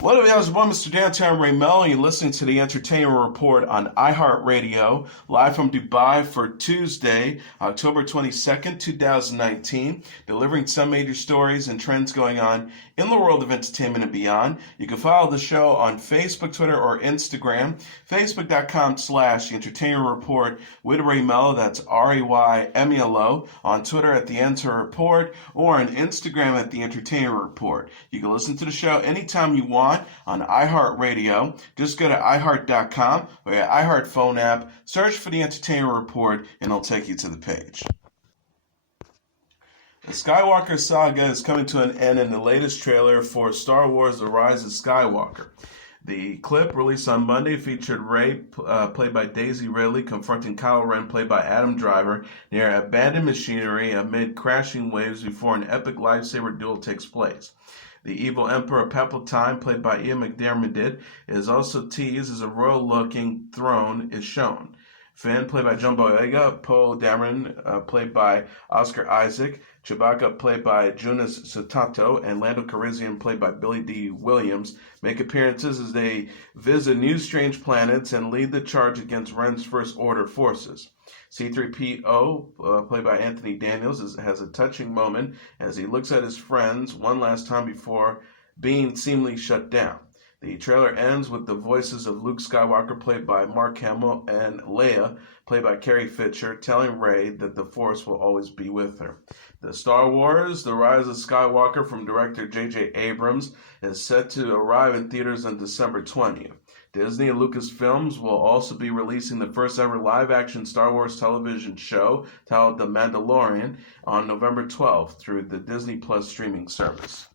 What up, y'all? It's Mr. Downtown Ray Melo. You're listening to the Entertainment Report on iHeartRadio, live from Dubai for Tuesday, October 22nd, 2019, delivering some major stories and trends going on in the world of entertainment and beyond. You can follow the show on Facebook, Twitter, or Instagram. Facebook.com/The Entertainment Report with Ray Melo. That's RAYMELO. On Twitter at The Enter Report, or on Instagram at The Entertainment Report. You can listen to the show anytime you want on iHeartRadio. Just go to iHeart.com or your iHeart phone app, search for The Entertainment Report, and it'll take you to the page. The Skywalker saga is coming to an end in the latest trailer for Star Wars The Rise of Skywalker. The clip, released on Monday, featured Rey, played by Daisy Ridley, confronting Kylo Ren, played by Adam Driver, near abandoned machinery amid crashing waves before an epic lightsaber duel takes place. The evil Emperor Palpatine, played by Ian McDiarmid, is also teased as a royal-looking throne is shown. Finn, played by John Boyega, Poe Dameron, played by Oscar Isaac, Chewbacca, played by Jonas Sutanto, and Lando Calrissian, played by Billy D. Williams, make appearances as they visit new strange planets and lead the charge against Ren's First Order forces. C-3PO, played by Anthony Daniels, has a touching moment as he looks at his friends one last time before being seemingly shut down. The trailer ends with the voices of Luke Skywalker, played by Mark Hamill, and Leia, played by Carrie Fisher, telling Rey that the Force will always be with her. The Star Wars The Rise of Skywalker from director J.J. Abrams is set to arrive in theaters on December 20th. Disney and Lucasfilms will also be releasing the first ever live-action Star Wars television show titled The Mandalorian on November 12th through the Disney Plus streaming service.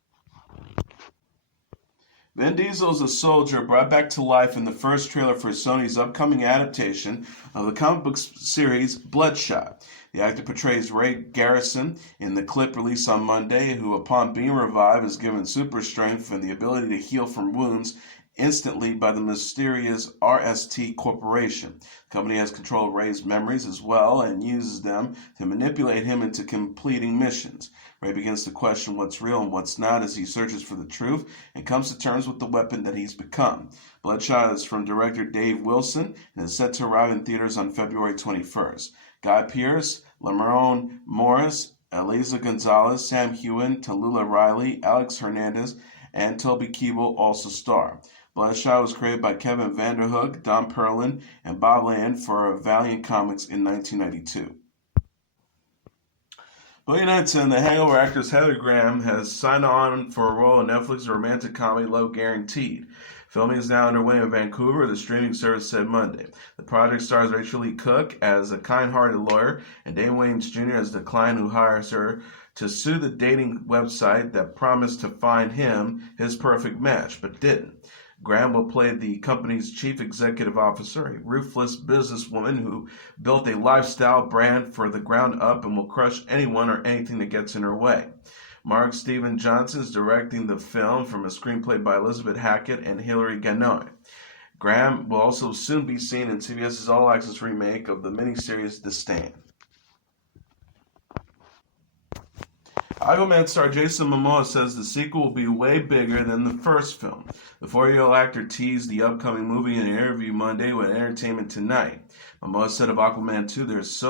Vin Diesel is a soldier brought back to life in the first trailer for Sony's upcoming adaptation of the comic book series Bloodshot. The actor portrays Ray Garrison in the clip released on Monday, who upon being revived is given super strength and the ability to heal from wounds instantly by the mysterious RST Corporation. The company has control of Ray's memories as well and uses them to manipulate him into completing missions. Ray begins to question what's real and what's not as he searches for the truth and comes to terms with the weapon that he's become. Bloodshot is from director Dave Wilson and is set to arrive in theaters on February 21st. Guy Pearce, Lamorne Morris, Eliza Gonzalez, Sam Heughan, Tallulah Riley, Alex Hernandez, and Toby Kebbell also star. Bloodshot was created by Kevin Vanderhook, Don Perlin, and Bob Land for Valiant Comics in 1992. Billionaires and The Hangover actress Heather Graham has signed on for a role in Netflix's romantic comedy Love Guaranteed. Filming is now underway in Vancouver, the streaming service said Monday. The project stars Rachel Lee Cook as a kind-hearted lawyer and Dane Williams Jr. as the client who hires her to sue the dating website that promised to find him his perfect match, but didn't. Graham will play the company's chief executive officer, a ruthless businesswoman who built a lifestyle brand for the ground up and will crush anyone or anything that gets in her way. Mark Steven Johnson is directing the film from a screenplay by Elizabeth Hackett and Hilary Ganoy. Graham will also soon be seen in CBS's all-access remake of the miniseries The Stand. Aquaman star Jason Momoa says the sequel will be way bigger than the first film. The 40-year-old actor teased the upcoming movie in an interview Monday with Entertainment Tonight. Momoa said of Aquaman 2, there's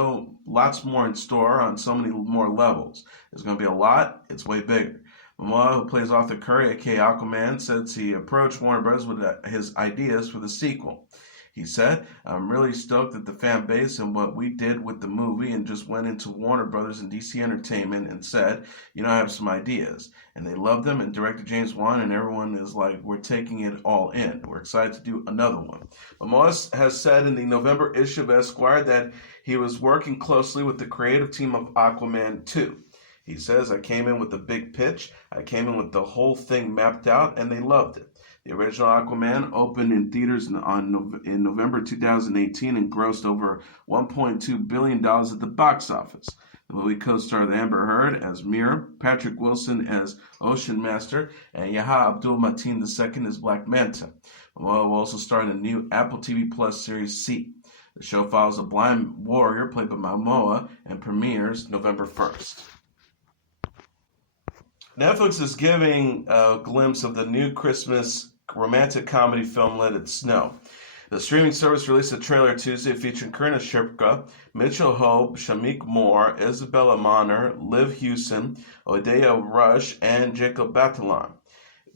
lots more in store on so many more levels. There's going to be a lot. It's way bigger. Momoa, who plays Arthur Curry, aka Aquaman, says he approached Warner Bros. With his ideas for the sequel. He said, I'm really stoked at the fan base and what we did with the movie, and just went into Warner Brothers and DC Entertainment and said, I have some ideas. And they loved them, and director James Wan and everyone is like, we're taking it all in. We're excited to do another one. Momoa has said in the November issue of Esquire that he was working closely with the creative team of Aquaman 2. He says, I came in with a big pitch. I came in with the whole thing mapped out, and they loved it. The original Aquaman opened in theaters in November 2018 and grossed over $1.2 billion at the box office. The movie co-starred Amber Heard as Mira, Patrick Wilson as Ocean Master, and Yahya Abdul-Mateen II as Black Manta. Momoa will also star in the new Apple TV Plus series C. The show follows a blind warrior played by Momoa and premieres November 1st. Netflix is giving a glimpse of the new Christmas romantic comedy film Let It Snow. The streaming service released a trailer Tuesday featuring Karina Shipka, Mitchell Hope, Shamik Moore, Isabella Moner, Liv Hewson, Odeya Rush, and Jacob Batalon.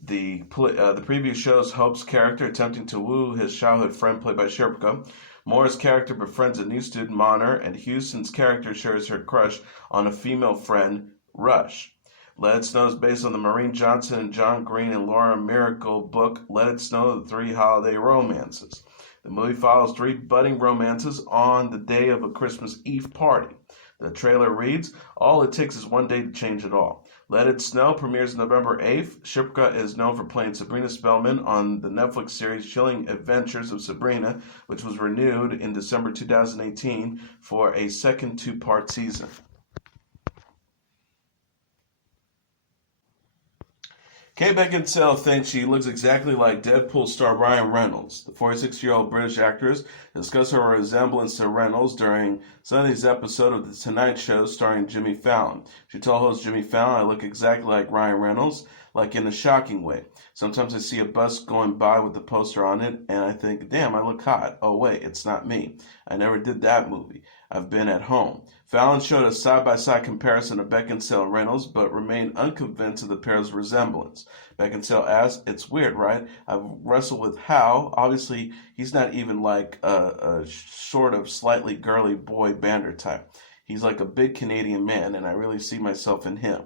The preview shows Hope's character attempting to woo his childhood friend, played by Shipka. Moore's character befriends a new student, Moner, and Houston's character shares her crush on a female friend, Rush. Let It Snow is based on the Maureen Johnson and John Green and Laura Miracle book, Let It Snow, The Three Holiday Romances. The movie follows three budding romances on the day of a Christmas Eve party. The trailer reads, "All it takes is one day to change it all." Let It Snow premieres November 8th. Shipka is known for playing Sabrina Spellman on the Netflix series Chilling Adventures of Sabrina, which was renewed in December 2018 for a second two-part season. Kate Beckinsale thinks she looks exactly like Deadpool star Ryan Reynolds. The 46-year-old British actress discussed her resemblance to Reynolds during Sunday's episode of The Tonight Show starring Jimmy Fallon. She told host Jimmy Fallon, "I look exactly like Ryan Reynolds, like in a shocking way. Sometimes I see a bus going by with the poster on it, and I think, damn, I look hot. Oh, wait, it's not me. I never did that movie. I've been at home." Fallon showed a side-by-side comparison of Beckinsale and Reynolds, but remained unconvinced of the pair's resemblance. Beckinsale asked, "It's weird, right? I've wrestled with how. Obviously, he's not even like a sort of slightly girly boy bander type. He's like a big Canadian man, and I really see myself in him."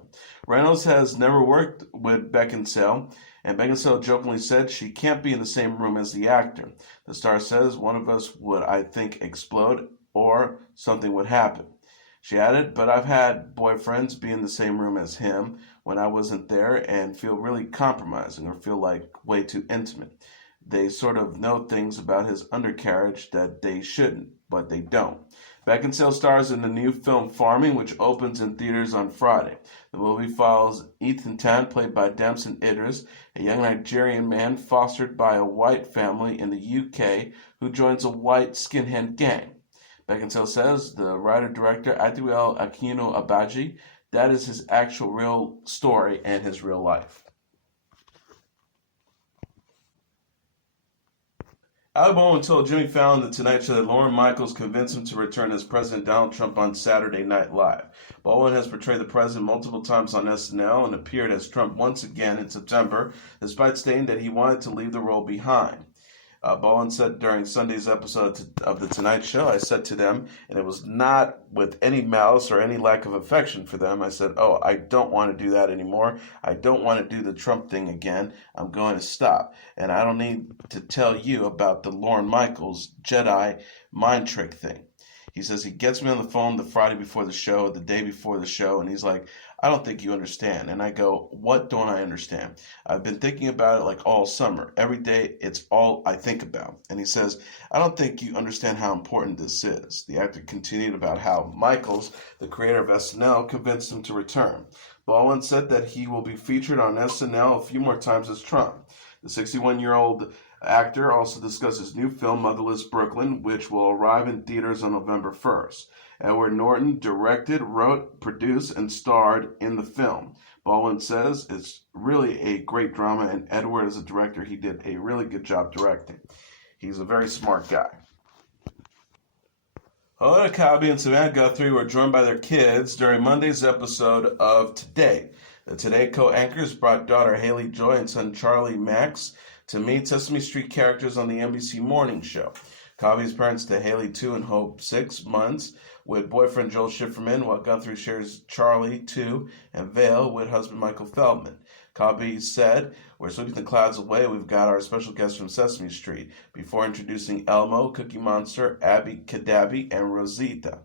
Reynolds has never worked with Beckinsale, and Beckinsale jokingly said she can't be in the same room as the actor. The star says, "One of us would, I think, explode, or something would happen." She added, "But I've had boyfriends be in the same room as him when I wasn't there and feel really compromising or feel like way too intimate. They sort of know things about his undercarriage that they shouldn't, but they don't." Beckinsale stars in the new film Farming, which opens in theaters on Friday. The movie follows Ethan Tan, played by Damson Idris, a young Nigerian man fostered by a white family in the UK who joins a white skinhead gang. Beckinsale says, the writer-director Atiwell Akino Abaji, that is his actual real story and his real life. Alec Baldwin told Jimmy Fallon The Tonight Show that Lorne Michaels convinced him to return as President Donald Trump on Saturday Night Live. Baldwin has portrayed the president multiple times on SNL and appeared as Trump once again in September, despite stating that he wanted to leave the role behind. Baldwin said during Sunday's episode of The Tonight Show, "I said to them, and it was not with any malice or any lack of affection for them, I said, oh, I don't want to do that anymore. I don't want to do the Trump thing again. I'm going to stop. And I don't need to tell you about the Lorne Michaels Jedi mind trick thing." He says he gets me on the phone the Friday before the show, the day before the show, and he's like, "I don't think you understand." And I go, "What don't I understand? I've been thinking about it like all summer. Every day, it's all I think about." And he says, "I don't think you understand how important this is." The actor continued about how Michaels, the creator of SNL, convinced him to return. Baldwin said that he will be featured on SNL a few more times as Trump. The 61-year-old actor also discussed his new film, Motherless Brooklyn, which will arrive in theaters on November 1st. Edward Norton directed, wrote, produced, and starred in the film. Baldwin says it's really a great drama, and Edward, as a director, he did a really good job directing. He's a very smart guy. Hoda Kotb and Savannah Guthrie were joined by their kids during Monday's episode of Today. The Today co-anchors brought daughter Haley Joy and son Charlie Max to meet Sesame Street characters on the NBC morning show. Kotb's parents to Haley 2 and Hope 6 months with boyfriend Joel Schifferman, while Guthrie shares Charlie 2 and Vale with husband Michael Feldman. Kotb said, "We're sweeping the clouds away. We've got our special guests from Sesame Street," before introducing Elmo, Cookie Monster, Abby Cadabby, and Rosita.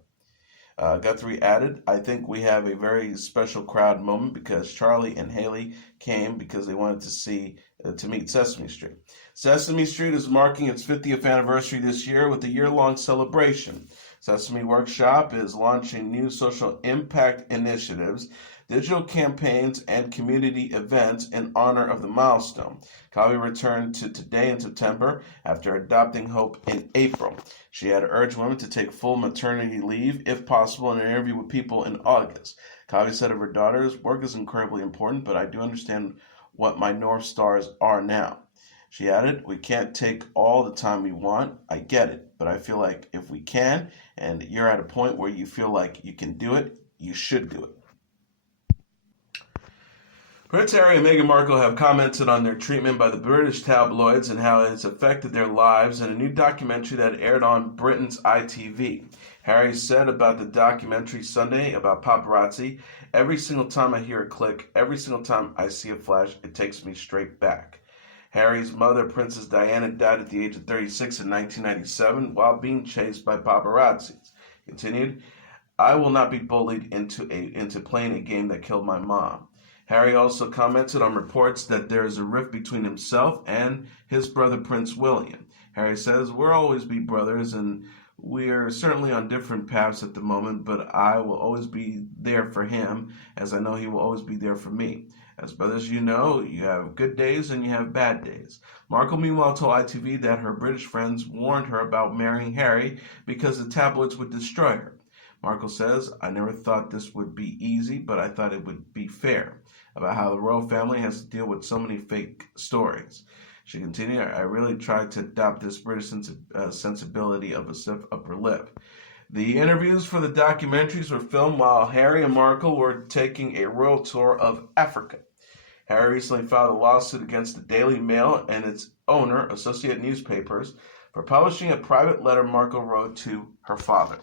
Guthrie added, "I think we have a very special crowd moment because Charlie and Haley came because they wanted to meet Sesame Street." Sesame Street is marking its 50th anniversary this year with a year-long celebration. Sesame Workshop is launching new social impact initiatives, digital campaigns, and community events in honor of the milestone. Kotb returned to Today in September after adopting Hope in April. She had urged women to take full maternity leave, if possible, in an interview with People in August. Kotb said of her daughters, "Work is incredibly important, but I do understand what my North Stars are now." She added, "We can't take all the time we want. I get it. But I feel like if we can, and you're at a point where you feel like you can do it, you should do it." Prince Harry and Meghan Markle have commented on their treatment by the British tabloids and how it has affected their lives in a new documentary that aired on Britain's ITV. Harry said about the documentary Sunday about paparazzi, "Every single time I hear a click, every single time I see a flash, it takes me straight back." Harry's mother, Princess Diana, died at the age of 36 in 1997 while being chased by paparazzis. He continued, "I will not be bullied into playing a game that killed my mom." Harry also commented on reports that there is a rift between himself and his brother Prince William. Harry says, "We'll always be brothers, and we're certainly on different paths at the moment, but I will always be there for him, as I know he will always be there for me. As brothers, you know, you have good days and you have bad days." Markle, meanwhile, told ITV that her British friends warned her about marrying Harry because the tabloids would destroy her. Markle says, "I never thought this would be easy, but I thought it would be fair," about how the royal family has to deal with so many fake stories. She continued, "I really tried to adopt this British sensibility of a stiff upper lip." The interviews for the documentaries were filmed while Harry and Markle were taking a royal tour of Africa. Harry recently filed a lawsuit against the Daily Mail and its owner, Associated Newspapers, for publishing a private letter Markle wrote to her father.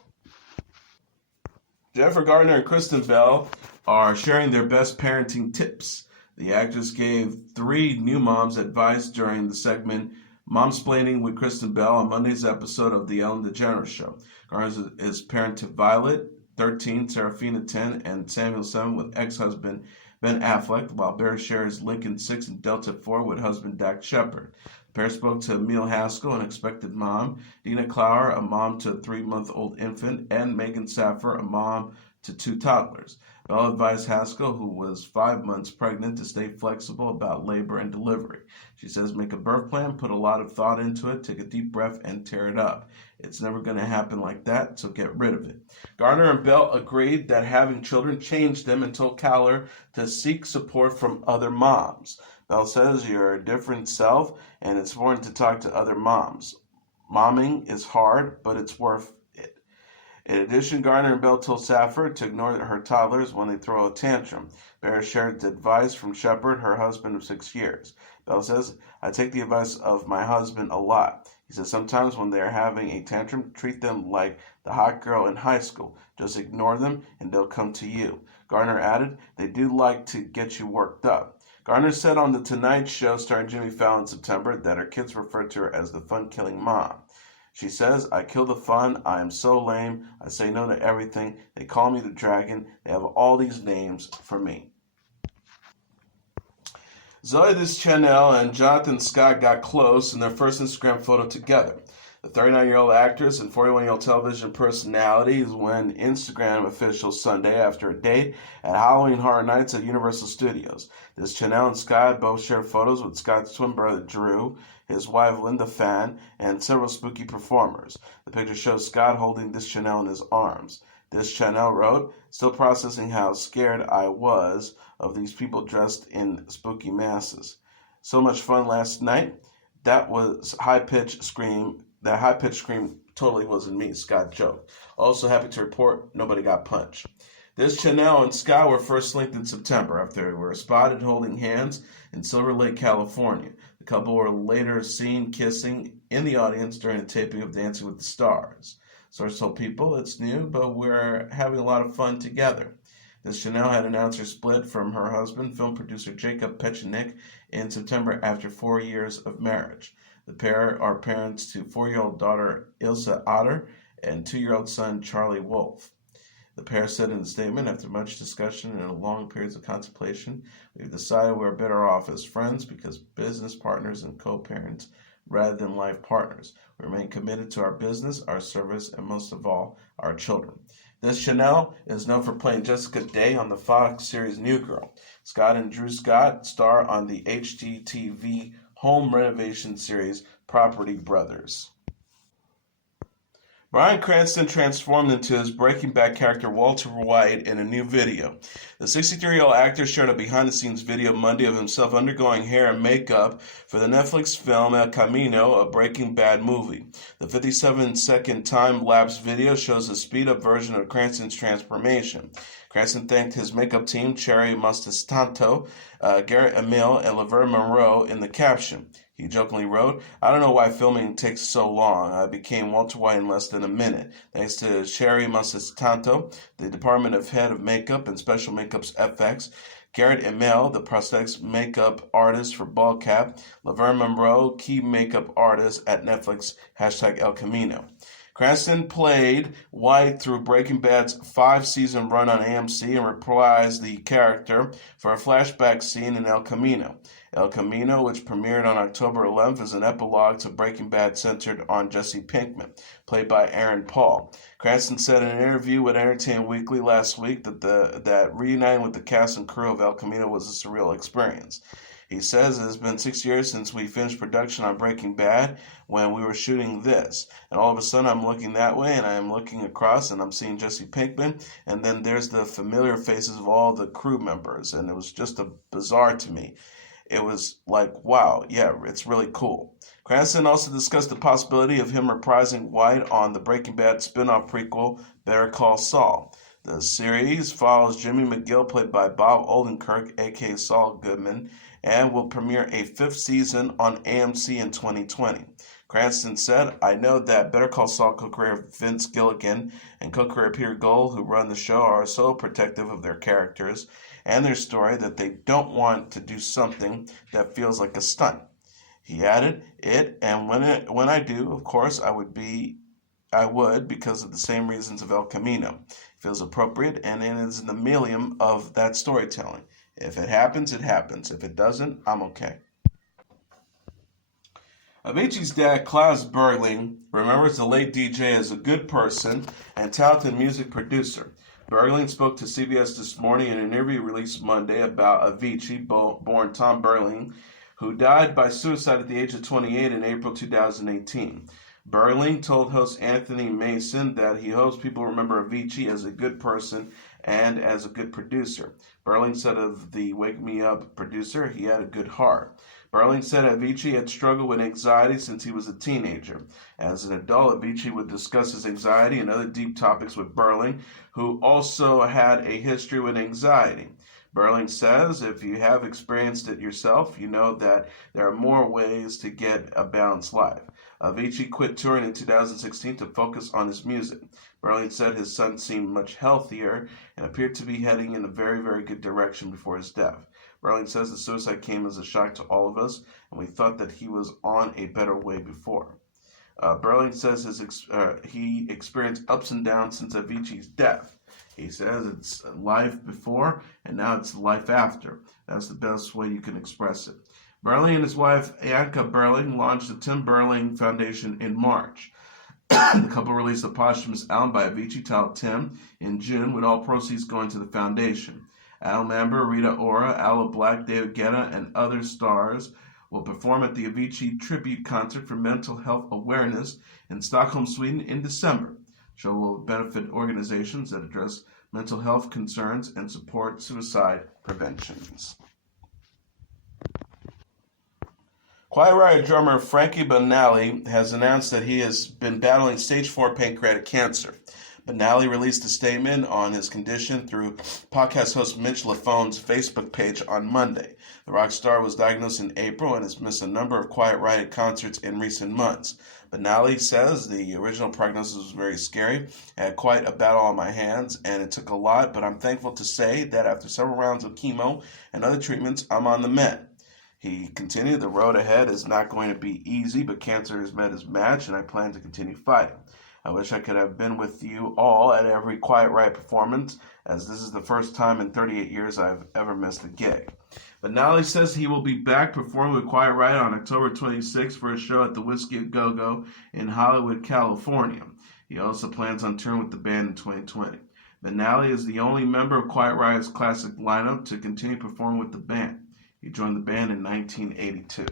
Jennifer Garner and Kristen Bell are sharing their best parenting tips. The actress gave 3 new moms advice during the segment Momsplaining with Kristen Bell on Monday's episode of The Ellen DeGeneres Show. Garner is parent to Violet, 13, Serafina, 10, and Samuel, 7, with ex-husband Ben Affleck, while Barry shares Lincoln, 6, and Delta, 4, with husband Dak Shepard. The pair spoke to Emil Haskell, an expected mom, Dina Clower, a mom to a 3-month-old infant, and Megan Saffer, a mom to 2 toddlers. Bell advised Haskell, who was 5 months pregnant, to stay flexible about labor and delivery. She says, "Make a birth plan, put a lot of thought into it, take a deep breath, and tear it up. It's never going to happen like that, so get rid of it." Garner and Bell agreed that having children changed them and told Cowler to seek support from other moms. Bell says, "You're a different self, and it's important to talk to other moms. Momming is hard, but it's worth it." In addition, Garner and Bell told Safford to ignore her toddlers when they throw a tantrum. Bear shared advice from Shepard, her husband of 6 years. Bell says, "I take the advice of my husband a lot. He says sometimes when they're having a tantrum, treat them like the hot girl in high school. Just ignore them and they'll come to you." Garner added, "They do like to get you worked up." Garner said on The Tonight Show starring Jimmy Fallon in September that her kids referred to her as the fun-killing mom. She says, "I kill the fun. I am so lame. I say no to everything. They call me the dragon. They have all these names for me." Zoe Deschanel and Jonathan Scott got close in their first Instagram photo together. The 39-year-old actress and 41-year-old television personality went Instagram official Sunday after a date at Halloween Horror Nights at Universal Studios. Deschanel and Scott both shared photos with Scott's twin brother Drew, his wife Linda Fan, and several spooky performers. The picture shows Scott holding Deschanel in his arms. Deschanel wrote, "Still processing how scared I was of these people dressed in spooky masks. So much fun last night. That high-pitched scream totally wasn't me," Scott joked. "Also happy to report nobody got punched." Deschanel and Scott were first linked in September after they were spotted holding hands in Silver Lake, California. The couple were later seen kissing in the audience during a taping of Dancing with the Stars. Sources told People, "It's new, but we're having a lot of fun together." Deschanel had announced her split from her husband, film producer Jacob Pechenik, in September after 4 years of marriage. The pair are parents to 4-year-old daughter Ilsa Otter and 2-year-old son Charlie Wolf. The pair said in a statement, "After much discussion and long periods of contemplation, we've decided we're better off as friends because business partners and co-parents rather than life partners. We remain committed to our business, our service, and most of all, our children." Deschanel is known for playing Jessica Day on the Fox series New Girl. Scott and Drew Scott star on the HGTV home renovation series Property Brothers. Bryan Cranston transformed into his Breaking Bad character Walter White in a new video. The 63-year-old actor shared a behind-the-scenes video Monday of himself undergoing hair and makeup for the Netflix film El Camino, a Breaking Bad movie. The 57-second time-lapse video shows a speed-up version of Cranston's transformation. Cranston thanked his makeup team, Cherry Mustastanto, Garrett Emil, and Laverne Monroe in the caption. He jokingly wrote, "I don't know why filming takes so long. I became Walter White in less than a minute. Thanks to Cherry Mustastanto, the Department of Head of Makeup and Special Makeups FX, Garrett Emil, the prosthetics makeup artist for Bald Cap, Laverne Monroe, key makeup artist at Netflix, #El Camino." Cranston played White through Breaking Bad's 5-season run on AMC and reprised the character for a flashback scene in El Camino. El Camino, which premiered on October 11th, is an epilogue to Breaking Bad centered on Jesse Pinkman, played by Aaron Paul. Cranston said in an interview with Entertainment Weekly last week that reuniting with the cast and crew of El Camino was a surreal experience. He says it has been 6 years since we finished production on Breaking Bad when we were shooting this. And all of a sudden I'm looking that way and I'm looking across and I'm seeing Jesse Pinkman. And then there's the familiar faces of all the crew members. And it was just bizarre to me. It was like, wow, yeah, it's really cool. Cranston also discussed the possibility of him reprising White on the Breaking Bad spin-off prequel, Better Call Saul. The series follows Jimmy McGill, played by Bob Odenkirk, a.k.a. Saul Goodman, and will premiere a 5th season on AMC in 2020. Cranston said, "I know that Better Call Saul co-creator Vince Gilligan and co-creator Peter Gould, who run the show, are so protective of their characters and their story that they don't want to do something that feels like a stunt." He added, and when I do, of course, I would because of the same reasons of El Camino. It feels appropriate, and it is in the medium of that storytelling. If it happens, it happens. If it doesn't, I'm okay. Avicii's dad, Klaus Bergling, remembers the late DJ as a good person and talented music producer. Bergling spoke to CBS This Morning in an interview released Monday about Avicii, born Tom Bergling, who died by suicide at the age of 28 in April 2018. Bergling told host Anthony Mason that he hopes people remember Avicii as a good person and as a good producer. Bergling said of the Wake Me Up producer, he had a good heart. Bergling said Avicii had struggled with anxiety since he was a teenager. As an adult, Avicii would discuss his anxiety and other deep topics with Bergling, who also had a history with anxiety. Bergling says, "If you have experienced it yourself, you know that there are more ways to get a balanced life." Avicii quit touring in 2016 to focus on his music. Bergling said his son seemed much healthier and appeared to be heading in a very, very good direction before his death. Bergling says the suicide came as a shock to all of us, and we thought that he was on a better way before. Bergling says he experienced ups and downs since Avicii's death. He says it's life before, and now it's life after. That's the best way you can express it. Bergling and his wife, Anka Bergling, launched the Tim Bergling Foundation in March. The couple released a posthumous album by Avicii titled Tim in June, with all proceeds going to the foundation. Adam Lambert, Rita Ora, Aloe Black, David Guetta, and other stars will perform at the Avicii Tribute Concert for Mental Health Awareness in Stockholm, Sweden in December. The show will benefit organizations that address mental health concerns and support suicide preventions. Quiet Riot drummer Frankie Banali has announced that he has been battling stage 4 pancreatic cancer. Banali released a statement on his condition through podcast host Mitch LaFone's Facebook page on Monday. The rock star was diagnosed in April and has missed a number of Quiet Riot concerts in recent months. Banali says the original prognosis was very scary. I had quite a battle on my hands, and it took a lot, but I'm thankful to say that after several rounds of chemo and other treatments, I'm on the mend. He continued, "The road ahead is not going to be easy, but cancer has met its match, and I plan to continue fighting. I wish I could have been with you all at every Quiet Riot performance, as this is the first time in 38 years I've ever missed a gig." Banali says he will be back performing with Quiet Riot on October 26th for a show at the Whiskey A Go Go in Hollywood, California. He also plans on touring with the band in 2020. Banali is the only member of Quiet Riot's classic lineup to continue performing with the band. He joined the band in 1982.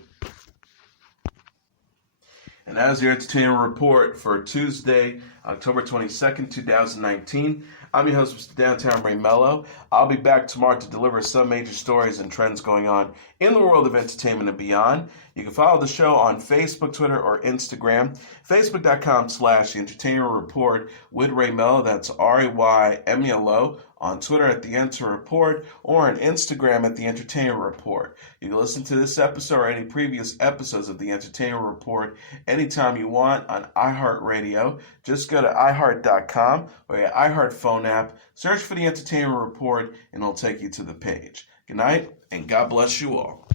And that is your entertainment report for Tuesday, October 22nd, 2019. I'm your host, Mr. Downtown Ray Melo. I'll be back tomorrow to deliver some major stories and trends going on in the world of entertainment and beyond. You can follow the show on Facebook, Twitter, or Instagram. Facebook.com/The Entertainment Report with Ray Melo. That's RAYMELO. On Twitter at The Enter Report, or on Instagram at The Entertainment Report. You can listen to this episode or any previous episodes of The Entertainment Report anytime you want on iHeartRadio. Just go to iHeart.com or your iHeart phone app, search for The Entertainment Report, and it'll take you to the page. Good night, and God bless you all.